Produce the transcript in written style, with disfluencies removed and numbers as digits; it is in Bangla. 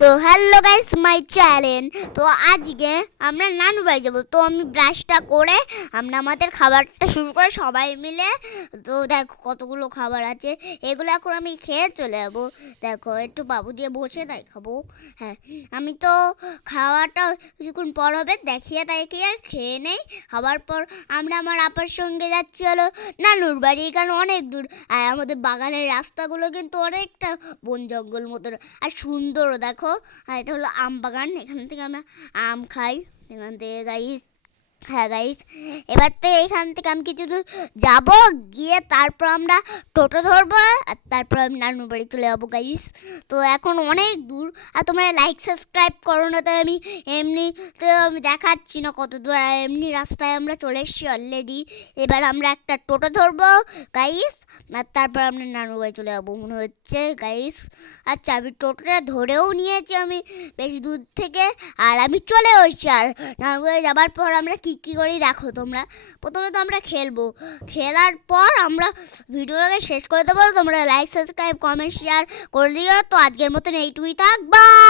তো হ্যালো গাইস মাই চ্যানেল। তো আজকে আমরা নানু বাড়ি যাবো। তো আমি ব্রাশটা করে আমরা আমাদের খাবারটা শুরু করে সবাই মিলে। তো দেখো কতগুলো খাবার আছে, এগুলো এখন আমি খেয়ে চলে যাবো। দেখো একটু বাবু দিয়ে বসে তাই খাবো। হ্যাঁ, আমি তো খাওয়াটা কিছুক্ষণ পর হবে দেখিয়ে দেখিয়ে খেয়ে নেই। খাওয়ার পর আমরা আমার আপার সঙ্গে যাচ্ছি হলো নানুর বাড়ি। এখানে অনেক দূর, আর আমাদের বাগানের রাস্তাগুলো কিন্তু অনেকটা বন জঙ্গল মতো আর সুন্দরও। দেখো, আর এটা হলো আম বাগান, এখান থেকে আমরা আম খাই। এখান থেকে গাইস, হ্যাঁ গাইস, এবার তো এখান থেকে আমি কিছু দূর যাবো, গিয়ে তারপর আমরা টোটো ধরবো, আর তারপর আমি নানুর বাড়ি চলে যাবো গাইস। তো এখন অনেক দূর, আর তোমরা লাইক সাবস্ক্রাইব করো না, তাই আমি এমনি তো আমি দেখাচ্ছি না কত দূর, আর এমনি রাস্তায় আমরা চলে এসেছি অলরেডি। এবার আমরা একটা টোটো ধরবো গাইস, আর তারপর আমরা নানুর বাড়ি চলে যাবো মনে হচ্ছে গাইস। আচ্ছা, আমি টোটোটা ধরেও নিয়েছি আমি বেশি দূর থেকে, আর আমি চলে এসেছি। আর নানুর বাড়ি যাবার পর আমরা কী কী করি দেখো তোমরা। প্রথমে তো আমরা খেলবো, খেলার পর আমরা ভিডিওটাকে শেষ করে দেবো। তোমরা লাইক সাবস্ক্রাইব কমেন্ট শেয়ার করে দিও। তো আজকের মতন এইটুকুই থাক, বাই।